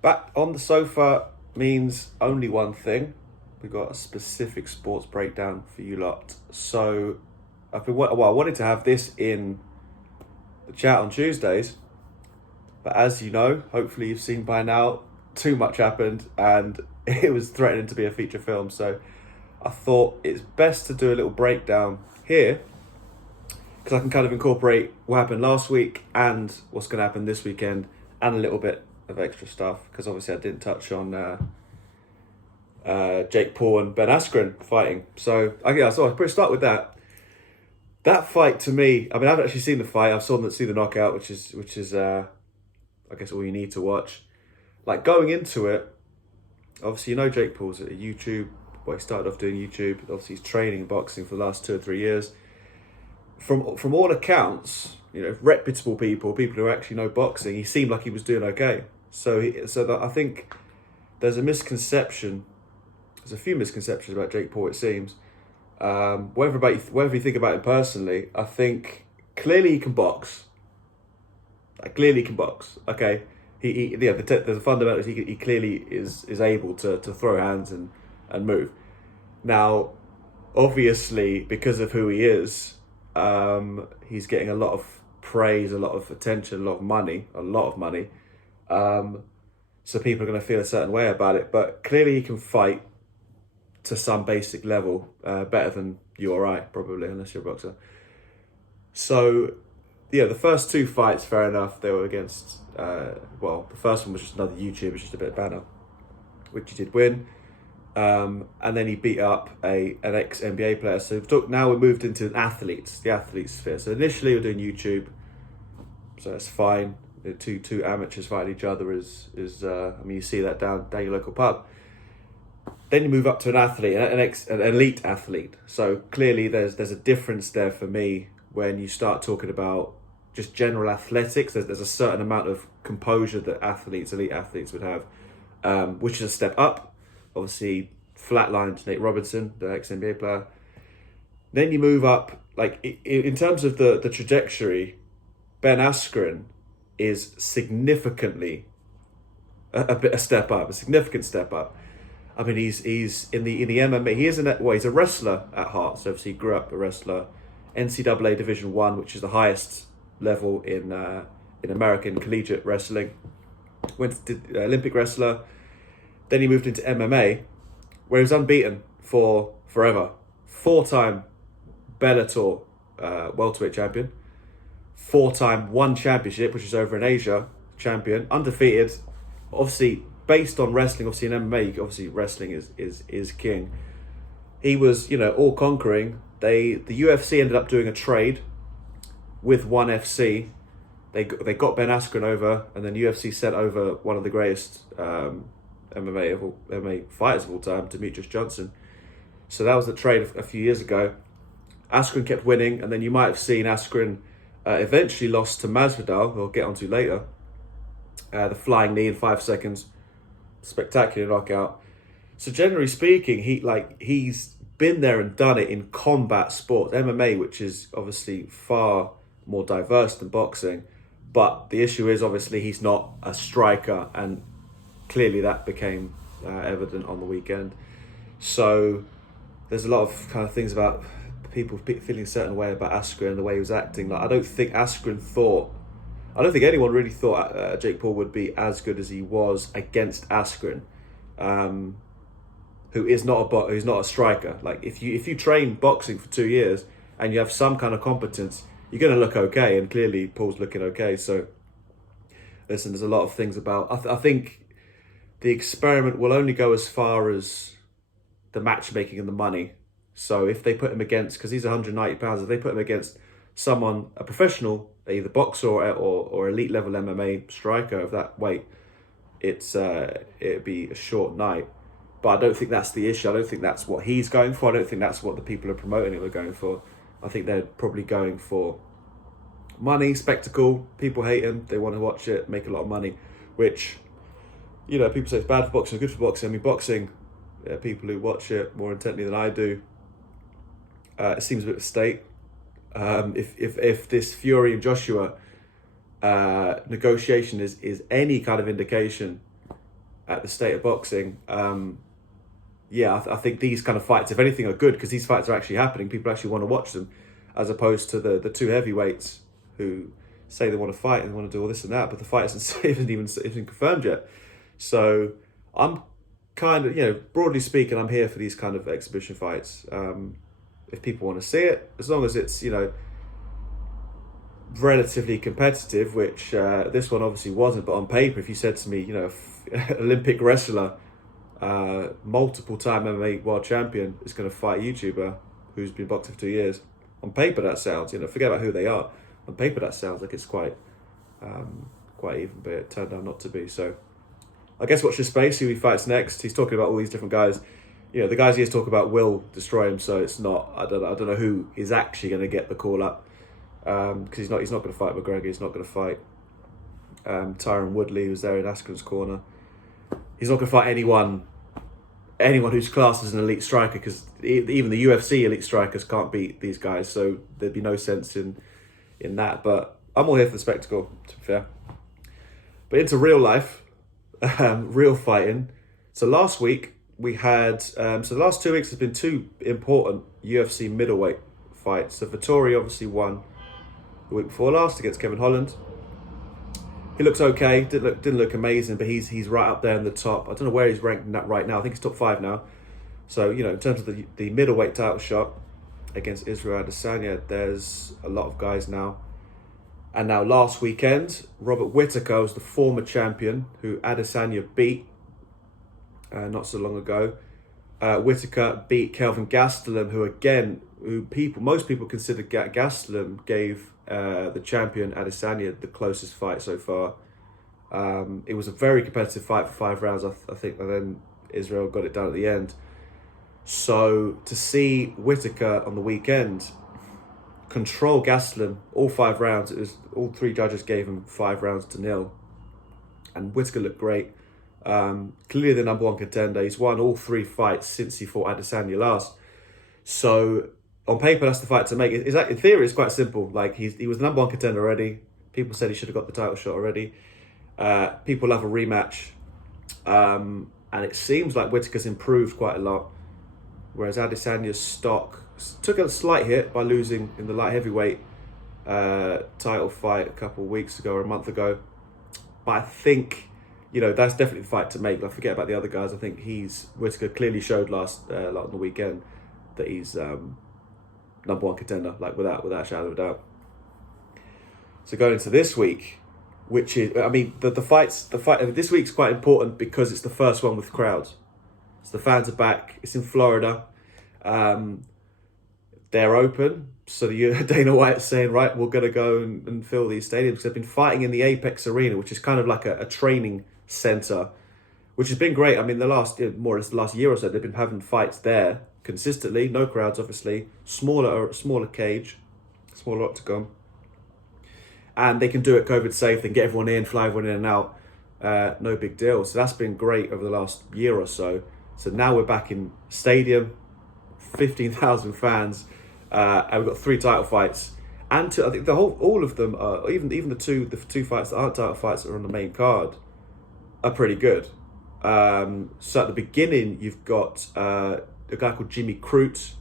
Back on the sofa means only one thing. We got a specific sports breakdown for you lot. So I wanted to have this in the chat on Tuesdays, but as you know, hopefully you've seen by now, too much happened and it was threatening to be a feature film. So I thought it's best to do a little breakdown here because I can kind of incorporate what happened last week and what's going to happen this weekend and a little bit of extra stuff because obviously I didn't touch on Jake Paul and Ben Askren fighting. So I'll probably start with that. That fight to me, I mean, I haven't actually seen the fight. I've seen the knockout, which is I guess all you need to watch. Like going into it, obviously you know Jake Paul's at YouTube. Well, he started off doing YouTube. Obviously he's training boxing for the last 2 or 3 years. From all accounts, you know, reputable people who actually know boxing, he seemed like he was doing okay. So I think there's a misconception. There's a few misconceptions about Jake Paul, it seems. Whatever you think about him personally, I think clearly he can box. Clearly he can box. Okay, the fundamentals he clearly is able to throw hands and move. Now, obviously, because of who he is, he's getting a lot of praise, a lot of attention, a lot of money. So people are going to feel a certain way about it. But clearly he can fight to some basic level, better than you or I, probably, unless you're a boxer. So, yeah, the first 2 fights, fair enough, they were against, the first one was just another YouTuber, just a bit of banner, which he did win. And then he beat up an ex-NBA player. So now we moved into the athlete sphere. So initially we're doing YouTube, so that's fine. The two amateurs fighting each other is you see that down your local pub. Then you move up to an athlete, an elite athlete. So clearly there's a difference there for me when you start talking about just general athletics. There's a certain amount of composure that elite athletes would have, which is a step up. Obviously, flatlined Nate Robinson, the ex-NBA player. Then you move up, like in terms of the trajectory, Ben Askren is significantly a significant step up. I mean, he's in the MMA. He's a wrestler at heart. So obviously, he grew up a wrestler. NCAA Division I, which is the highest level in American collegiate wrestling. Went to Olympic wrestler. Then he moved into MMA, where he was unbeaten for forever. 4-time Bellator welterweight champion. 4-time one championship, which is over in Asia, champion. Undefeated. Obviously, based on wrestling, obviously in MMA, obviously wrestling is king. He was, all conquering. The UFC ended up doing a trade with ONE FC. They got Ben Askren over, and then UFC sent over one of the greatest MMA fighters of all time, Demetrius Johnson. So that was the trade a few years ago. Askren kept winning, and then you might have seen Askren eventually lost to Masvidal, who I'll get onto later. The flying knee in 5 seconds, spectacular knockout. So generally speaking, he's been there and done it in combat sports, MMA, which is obviously far more diverse than boxing. But the issue is obviously he's not a striker, and clearly that became evident on the weekend. So there's a lot of kind of things about people feeling a certain way about Askren and the way he was acting. Like I don't think anyone really thought Jake Paul would be as good as he was against Askren, who's not a striker. Like if you train boxing for 2 years and you have some kind of competence, you're going to look okay, and clearly Paul's looking okay. So listen, there's a lot of things about. I think the experiment will only go as far as the matchmaking and the money. So if they put him against, because he's 190 pounds, if they put him against someone, a professional, either boxer or elite level MMA striker of that weight, it'd be a short night. But I don't think that's the issue. I don't think that's what he's going for. I don't think that's what the people are promoting him are going for. I think they're probably going for money, spectacle. People hate him. They want to watch it, make a lot of money, which, people say it's bad for boxing, good for boxing. I mean, boxing, people who watch it more intently than I do, it seems a bit of a state. If this Fury and Joshua negotiation is any kind of indication, at the state of boxing. I think these kind of fights, if anything, are good because these fights are actually happening. People actually want to watch them, as opposed to the two heavyweights who say they want to fight and want to do all this and that, but the fight isn't even confirmed yet. So I'm kind of, broadly speaking, I'm here for these kind of exhibition fights. If people want to see it, as long as it's, relatively competitive, which this one obviously wasn't, but on paper, if you said to me, Olympic wrestler, multiple-time MMA world champion is going to fight a YouTuber who's been boxing for 2 years, on paper that sounds, forget about who they are, on paper that sounds like it's quite even, but it turned out not to be. So I guess watch this space, who he fights next. He's talking about all these different guys. The guys he is talking about will destroy him, so it's not, I don't know who is actually going to get the call up, because he's not going to fight McGregor, he's not going to fight Tyron Woodley, who's there in Askren's corner. He's not going to fight anyone who's classed as an elite striker, because even the UFC elite strikers can't beat these guys, so there'd be no sense in that. But I'm all here for the spectacle, to be fair. But into real life, real fighting. So last week we had, so the last 2 weeks has been two important UFC middleweight fights. So Vettori obviously won the week before last against Kevin Holland. He looks okay, didn't look amazing, but he's right up there in the top. I don't know where he's ranked in that right now. I think he's top 5 now. So, in terms of the middleweight title shot against Israel Adesanya, there's a lot of guys now. And now last weekend, Robert Whittaker was the former champion who Adesanya beat not so long ago. Whittaker beat Kelvin Gastelum, most people consider Gastelum gave the champion Adesanya the closest fight so far. It was a very competitive fight for 5 rounds, I think, and then Israel got it done at the end. So to see Whittaker on the weekend control Gastelum all 5 rounds, it was all 3 judges gave him 5 rounds to 0, and Whittaker looked great. Clearly the number 1 contender. He's won all 3 fights since he fought Adesanya last. So on paper, that's the fight to make. In theory, it's quite simple. Like he was the number 1 contender already. People said he should have got the title shot already. People love a rematch, and it seems like Whittaker's improved quite a lot, whereas Adesanya's stock took a slight hit by losing in the light heavyweight title fight a couple of weeks ago or a month ago. But I think, that's definitely the fight to make. I forget about the other guys. I think Whittaker clearly showed last on the weekend that he's number 1 contender, like without a shadow of a doubt. So going into this week, which is, the fight this week's quite important because it's the first one with crowds. So the fans are back. It's in Florida. They're open. So Dana White's saying, right, we're going to go and fill these stadiums, because they've been fighting in the Apex Arena, which is kind of like a training center, which has been great. The last year or so, they've been having fights there consistently. No crowds, obviously. Smaller cage, smaller octagon. And they can do it COVID safe. They can get everyone in, fly everyone in and out. No big deal. So that's been great over the last year or so. So now we're back in stadium, 15,000 fans, and we've got 3 title fights. And I think all of them, even the two fights that aren't title fights that are on the main card, are pretty good. So at the beginning, you've got a guy called Jimmy Crute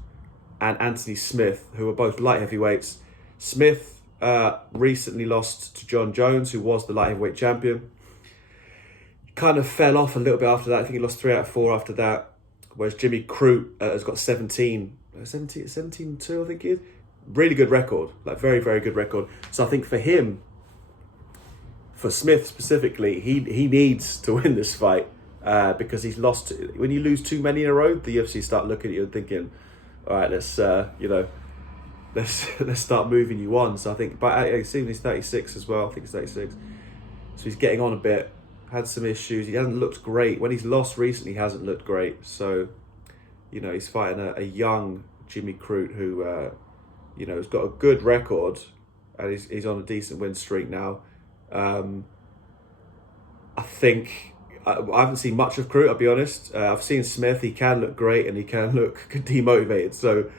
and Anthony Smith, who are both light heavyweights. Smith recently lost to John Jones, who was the light heavyweight champion. Kind of fell off a little bit after that. I think he lost 3 out of 4 after that. Whereas Jimmy Crute has got 17-2, I think he is. Really good record, like very, very good record. So I think for him, for Smith specifically, he needs to win this fight because he's lost. When you lose too many in a row, the UFC start looking at you and thinking, all right, let's start moving you on. So I think, but I see he's 36 as well. I think he's 36. So he's getting on a bit. Had some issues. He hasn't looked great. When he's lost recently, he hasn't looked great. So, he's fighting a young Jimmy Crute who, has got a good record, and he's on a decent win streak now. I think I haven't seen much of Crute, I'll be honest. I've seen Smith. He can look great and he can look demotivated. So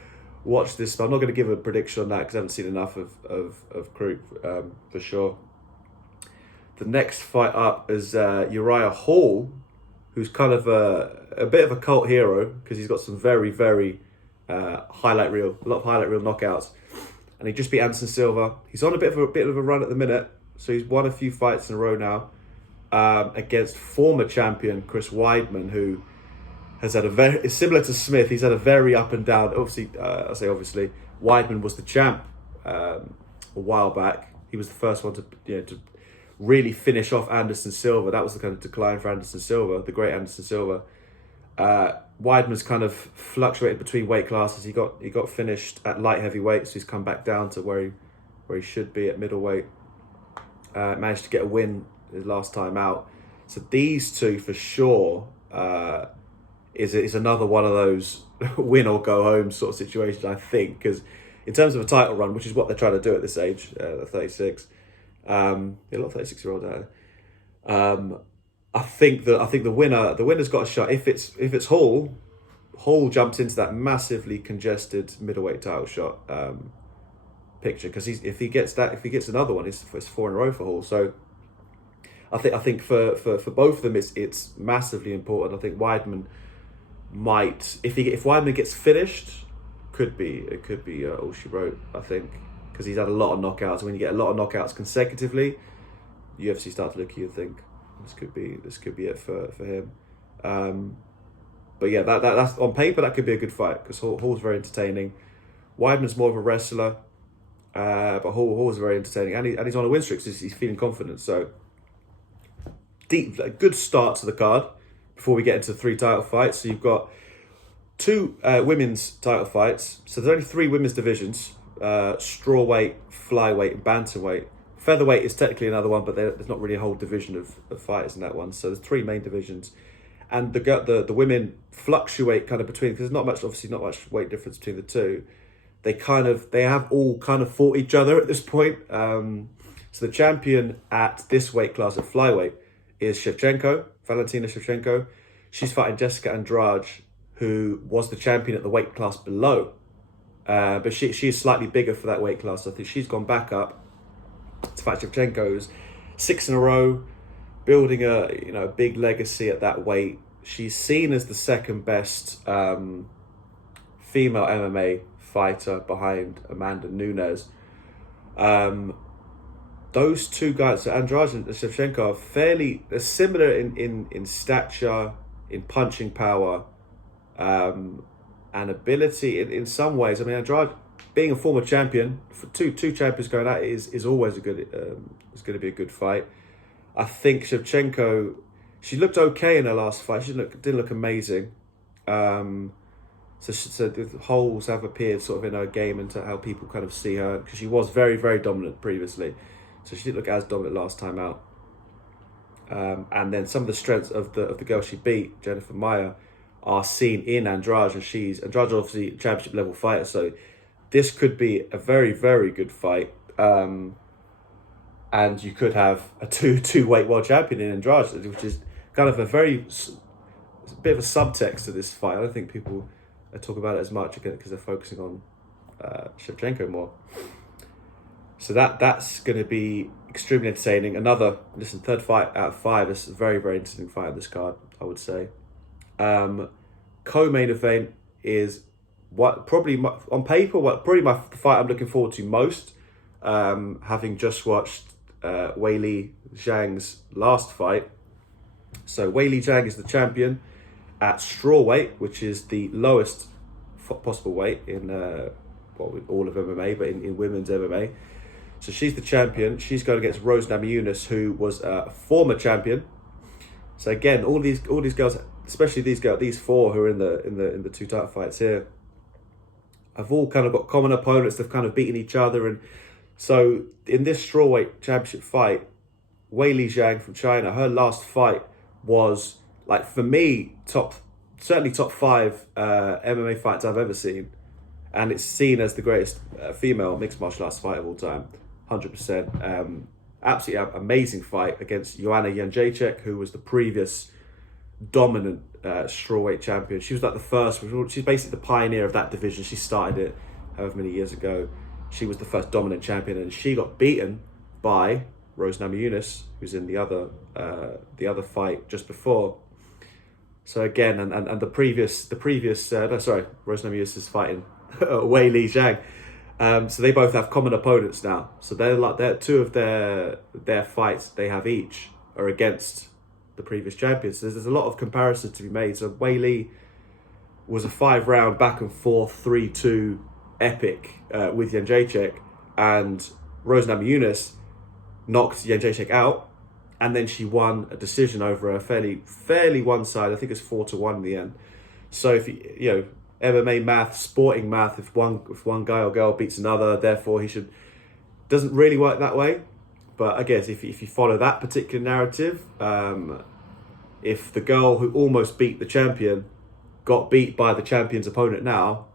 watch this. I'm not going to give a prediction on that because I haven't seen enough of Crute for sure. The next fight up is Uriah Hall who's kind of a bit of a cult hero because he's got some very, very a lot of highlight reel knockouts, and he just beat Anderson Silva. He's on a bit of a run at the minute, so he's won a few fights in a row now against former champion Chris Weidman, who has had it's similar to Smith. He's had a very up and down. Obviously, Weidman was the champ a while back. He was the first one to really finish off Anderson Silva. That was the kind of decline for Anderson Silva, the great Anderson Silva. Weidman's kind of fluctuated between weight classes. He got finished at light heavyweight, so he's come back down to where he should be at middleweight. Managed to get a win his last time out. So these two for sure is another one of those win or go home sort of situations, I think, because in terms of a title run, which is what they're trying to do at this age, the 36, a lot of 36-year-olds out there. I think the winner's got a shot. If it's Hall jumps into that massively congested middleweight title shot picture, because if he gets another one, it's 4 in a row for Hall. So I think for both of them it's massively important. I think Weidman might, if Weidman gets finished, could be all she wrote, I think, because he's had a lot of knockouts, and when you get a lot of knockouts consecutively, UFC start to look at you and think this could be it for him. But yeah, that's on paper that could be a good fight because Hall's very entertaining. Weidman's more of a wrestler, but Hall's very entertaining, and he's on a win streak, so he's feeling confident. So a good start to the card before we get into 3 title fights. So you've got 2 women's title fights. So there's only 3 women's divisions: strawweight, flyweight, and bantamweight. Featherweight is technically another one, but there's not really a whole division of fighters in that one. So there's 3 main divisions, and the women fluctuate kind of between, because there's not much weight difference between the two. They have all kind of fought each other at this point. So the champion at this weight class at flyweight is Valentina Shevchenko. She's fighting Jessica Andrade, who was the champion at the weight class below, but she is slightly bigger for that weight class. So I think she's gone back up to fight Shevchenko's 6 in a row, building a big legacy at that weight. She's seen as the second best female MMA fighter behind Amanda Nunes. Those 2 guys, so Andrade and Shevchenko, are fairly similar in stature, in punching power, and ability in some ways. I mean, Andrade, being a former champion, for two champions going at it is always it's going to be a good fight. I think Shevchenko, she looked okay in her last fight. She didn't look amazing. So the holes have appeared sort of in her game into how people kind of see her, because she was very, very dominant previously. So she didn't look as dominant last time out. And then some of the strengths of the girl she beat, Jennifer Maia, are seen in Andrade, and Andrade's obviously a championship level fighter. So this could be a very, very good fight. And you could have a two-weight world champion in Andrade, which is kind of a bit of a subtext to this fight. I don't think people talk about it as much because they're focusing on Shevchenko more. So that's going to be extremely entertaining. Third fight out of 5 is a very, very interesting fight on this card, I would say. Co-main event is the fight I'm looking forward to most, having just watched Weili Zhang's last fight. So Weili Zhang is the champion at strawweight, which is the lowest possible weight in all of MMA, but in women's MMA. So she's the champion. She's going against Rose Namajunas, who was a former champion. So again, all these girls, especially these 4 who are in the 2 title fights here, have all kind of got common opponents. They've kind of beaten each other, and so in this strawweight championship fight, Weili Zhang from China, her last fight was, like, for me, certainly top 5 MMA fights I've ever seen, and it's seen as the greatest female mixed martial arts fight of all time, 100%. Absolutely amazing fight against Joanna Jędrzejczyk, who was the previous dominant strawweight champion. She was like the first. She's basically the pioneer of that division. She started it however many years ago. She was the first dominant champion, and she got beaten by Rose Namajunas, who's in the other fight just before. So again, and the previous no, sorry, Rose Namajunas is fighting Wei Li Zhang. So they both have common opponents now. So they're two of their fights they have each are against the previous champions. So there's a lot of comparisons to be made. So Wei Li was a 5-round back and forth 3-2 epic with Jędrzejczyk, and Rose Namajunas knocked Jędrzejczyk out, and then she won a decision over a fairly one side. I think it's 4-1 in the end. So if you know MMA math, sporting math, if one guy or girl beats another, therefore he should, doesn't really work that way. But I guess if you follow that particular narrative, if the girl who almost beat the champion got beat by the champion's opponent now,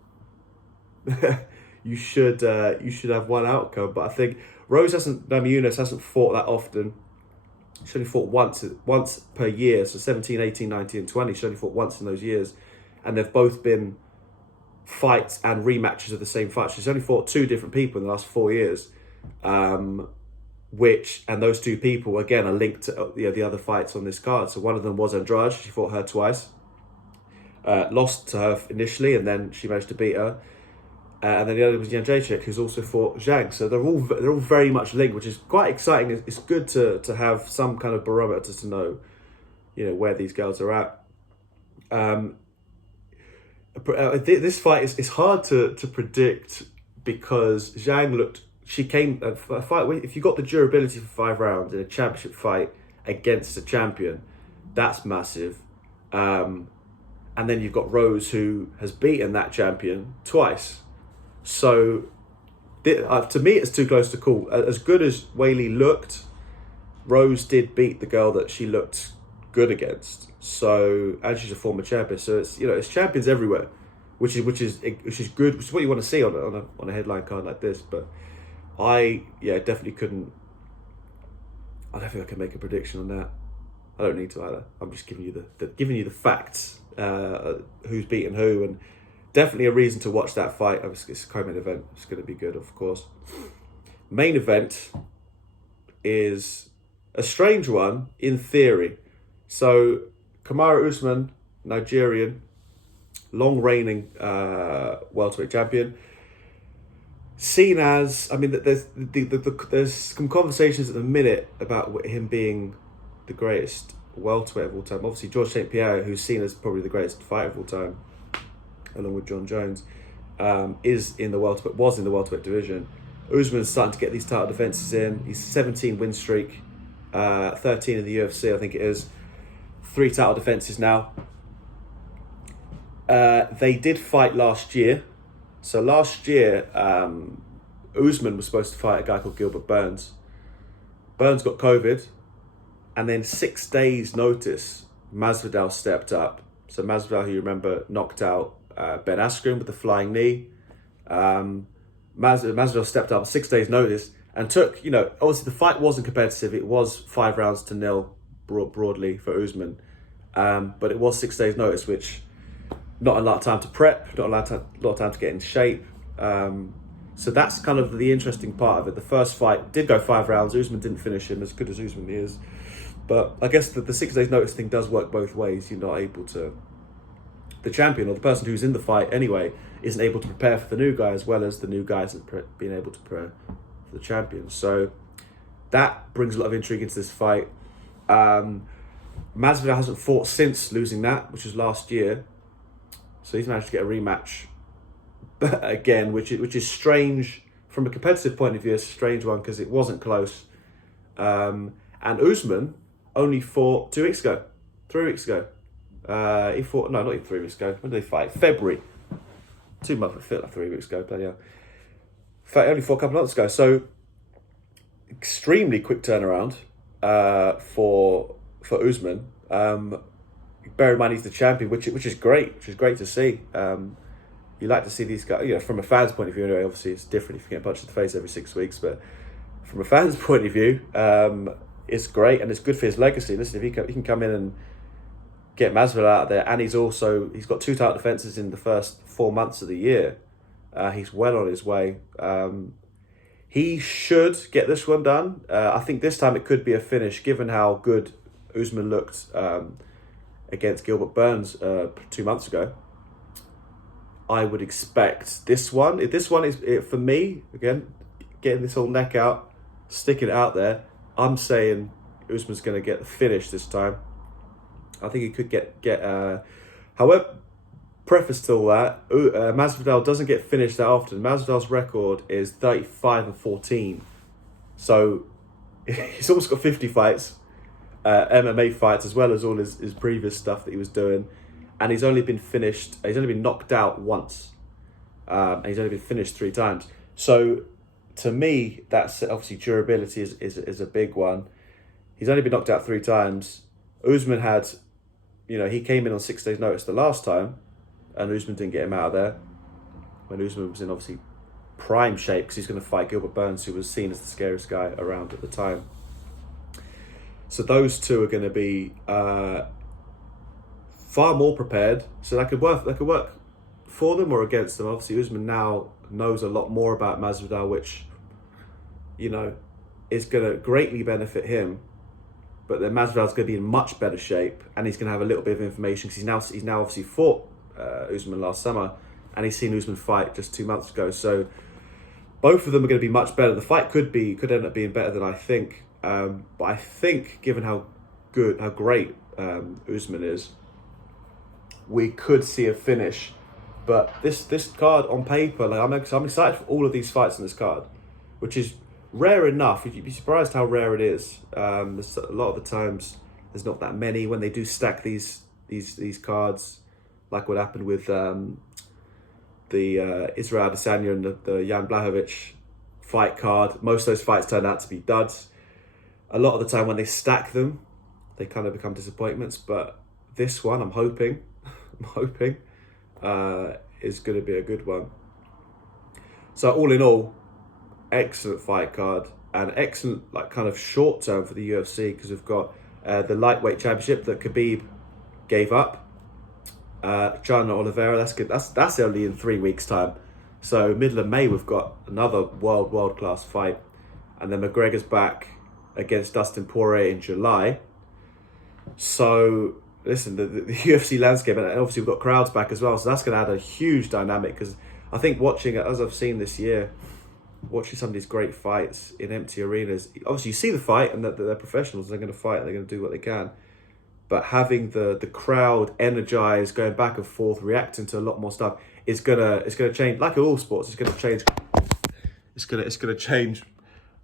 you should have one outcome. But I think Namajunas hasn't fought that often. She only fought once per year, so 17, 18, 19, and 20. She only fought once in those years, and they've both been fights and rematches of the same fight. She's only fought 2 different people in the last 4 years, and those 2 people again are linked to the other fights on this card. So one of them was Andrade. She fought her twice, lost to her initially, and then she managed to beat her. And then the other was Jędrzejczyk, who's also fought Zhang. So they're all very much linked, which is quite exciting. It's good to have some kind of barometer to know, where these girls are at. This fight is hard to predict because Zhang came a fight. If you got the durability for 5 rounds in a championship fight against a champion, that's massive. And then you've got Rose, who has beaten that champion twice. So, to me, it's too close to call. As good as Wei Li looked, Rose did beat the girl that she looked good against. So, and she's a former champion. So it's champions everywhere, which is good. Which is what you want to see on a headline card like this. But I definitely couldn't. I don't think I can make a prediction on that. I don't need to either. I'm just giving you the facts. Who's beaten who, and definitely a reason to watch that fight. It's a co-main event. It's going to be good, of course. Main event is a strange one in theory. So Kamaru Usman, Nigerian, long reigning welterweight champion, seen as, there's some conversations at the minute about him being the greatest welterweight of all time. Obviously, George St. Pierre, who's seen as probably the greatest fighter of all time, along with John Jones, was in the welterweight division. Usman's starting to get these title defenses in. He's 17 win streak, 13 in the UFC, I think it is. 3 title defenses now. They did fight last year. So last year, Usman was supposed to fight a guy called Gilbert Burns. Burns got COVID, and then 6 days' notice, Masvidal stepped up. So Masvidal, who you remember, knocked out Ben Askren with the flying knee. Masvidal stepped up 6 days' notice and took, obviously the fight wasn't competitive. It was 5 rounds to 0 broadly for Usman. But it was 6 days' notice, which not a lot of time to prep, not a lot of time to get in shape. So that's kind of the interesting part of it. The first fight did go 5 rounds. Usman didn't finish him, as good as Usman is. But I guess the 6 days notice thing does work both ways. You're not able to, the champion or the person who's in the fight anyway isn't able to prepare for the new guy as well as the new guy isn't being able to prepare for the champion. So that brings a lot of intrigue into this fight. Masvidal hasn't fought since losing that, which was last year. So he's managed to get a rematch again, which is strange from a competitive point of view. It's a strange one because it wasn't close. And Usman only fought 3 weeks ago. He fought, no, not even 3 weeks ago. When did they fight? February. 2 months, I feel like 3 weeks ago, bloody hell. Only fought a couple of months ago. So, extremely quick turnaround for Usman. Bear in mind he's the champion, which is great. Which is great to see. You like to see these guys, from a fan's point of view anyway. Obviously, it's different if you get punched in the face every 6 weeks, but from a fan's point of view, it's great and it's good for his legacy. Listen, if he can come in and get Masvidal out there, and he's got 2 title defenses in the first 4 months of the year. He's well on his way. He should get this one done. I think this time it could be a finish, given how good Usman looked against Gilbert Burns 2 months ago. I would expect this one. If this one is for me, again, getting this whole neck out, sticking it out there, I'm saying Usman's going to get the finish this time. I think he could get. However, preface to all that, Masvidal doesn't get finished that often. Masvidal's record is 35-14, so he's almost got 50 fights, MMA fights, as well as all his previous stuff that he was doing, and he's only been finished. He's only been knocked out once, and he's only been finished 3 times. So, to me, that's obviously durability is a big one. He's only been knocked out 3 times. Usman had, he came in on 6 days' notice the last time, and Usman didn't get him out of there when Usman was in obviously prime shape, because he's going to fight Gilbert Burns, who was seen as the scariest guy around at the time. So those two are going to be far more prepared. So that could work for them or against them. Obviously, Usman now knows a lot more about Masvidal, which is going to greatly benefit him. But then Masvidal's going to be in much better shape, and he's going to have a little bit of information, because he's now obviously fought Usman last summer, and he's seen Usman fight just 2 months ago. So both of them are going to be much better. The fight could end up being better than I think. But I think, given how great Usman is, we could see a finish. But this card on paper, I'm excited for all of these fights in this card, which is rare enough. You'd be surprised how rare it is. There's a lot of the times there's not that many when they do stack these cards, like what happened with the Israel Adesanya and the Jan Blachowicz fight card. Most of those fights turned out to be duds. A lot of the time when they stack them, they kind of become disappointments. But this one, I'm hoping is going to be a good one. So all in all, excellent fight card, and excellent kind of short term for the UFC, because we've got the lightweight championship that Khabib gave up. Charlo Oliveira, that's good. That's only in 3 weeks' time. So middle of May, we've got another world class fight, and then McGregor's back against Dustin Poirier in July. So listen, the UFC landscape, and obviously we've got crowds back as well, so that's going to add a huge dynamic, because I think watching it, as I've seen this year, watching some of these great fights in empty arenas, obviously you see the fight and that they're professionals, they're going to fight, they're going to do what they can, but having the crowd energized, going back and forth, reacting to a lot more stuff, it's gonna change. Like in all sports, it's gonna change. It's gonna change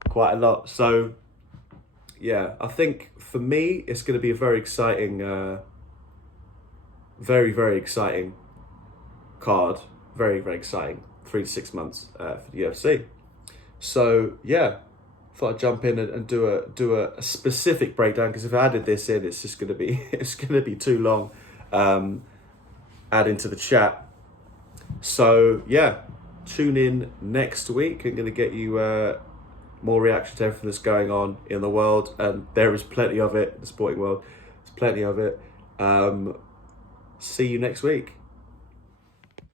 quite a lot. So yeah, I think for me, it's going to be a very exciting, very exciting card. Very exciting 3 to 6 months for the UFC. So yeah, thought I'd jump in and do a specific breakdown, because if I added this in, it's just going to be too long. Adding to the chat. So yeah, tune in next week. I'm going to get you more reaction to everything that's going on in the world, and there is plenty of it. The sporting world, there's plenty of it. See you next week.